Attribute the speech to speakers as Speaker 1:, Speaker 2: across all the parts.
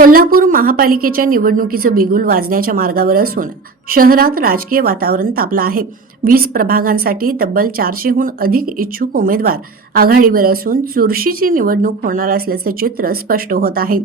Speaker 1: कोल्हापूर महापालिकेच्या निवडणुकीचं बिगुल वाजण्याच्या मार्गावर असून शहरात राजकीय वातावरण तापलं आहे. वीस प्रभागांसाठी तब्बल चारशेहून अधिक इच्छुक उमेदवार आघाडीवर असून चुरशीची निवडणूक होणार असल्याचं चित्र स्पष्ट होत आहे.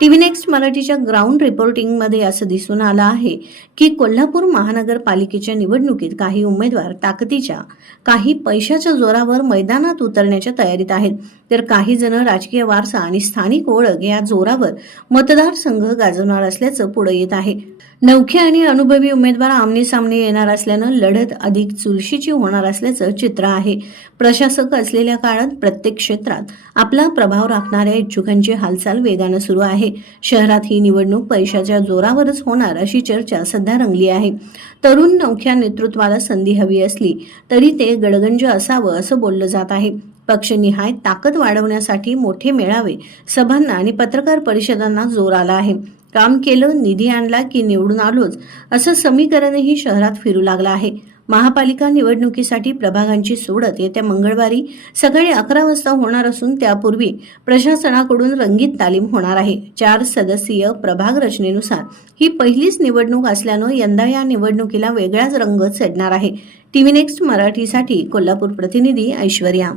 Speaker 1: टीव्ही नेक्स्ट मराठीच्या ग्राउंड रिपोर्टिंगमध्ये असं दिसून आलं आहे की कोल्हापूर महानगरपालिकेच्या निवडणुकीत काही उमेदवार ताकदीच्या काही पैशाच्या जोरावर मैदानात उतरण्याच्या तयारीत आहेत. तर काही जण राजकीय वारसा आणि स्थानिक ओळख या जोरावर मत मतदारसंघ गाजवणार असल्याचं पुढे येत आहे. नवखे आणि अनुभवी उमेदवार आमने सामने येणार असल्यानं लढत अधिक चुरशीची होणार असल्याचं चित्र आहे. प्रशासक असलेल्या काळात प्रत्येक क्षेत्रात आपला प्रभाव राखणाऱ्या इच्छुकांची हालचाल वेगानं सुरू आहे. शहरात ही निवडणूक पैशाच्या जोरावरच होणार अशी चर्चा सध्या रंगली आहे. तरुण नवख्या नेतृत्वाला संधी हवी असली तरी ते गडगंज असावं असं बोललं जात आहे. पक्षनिहाय ताकद वाढवण्यासाठी मोठे मेळावे सभांना आणि पत्रकार परिषदांना जोर आला आहे. काम केलं निधी आणला की निवडून आलोच असं समीकरणही शहरात फिरू लागलं आहे. महापालिका निवडणुकीसाठी प्रभागांची सोडत येत्या मंगळवारी सकाळी अकरा वाजता होणार असून त्यापूर्वी प्रशासनाकडून रंगीत तालीम होणार आहे. चार सदस्यीय प्रभाग रचनेनुसार ही पहिलीच निवडणूक असल्यानं यंदा या निवडणुकीला वेगळाच रंग चढणार आहे. टीव्ही नेक्स्ट मराठीसाठी कोल्हापूर प्रतिनिधी ऐश्वर्या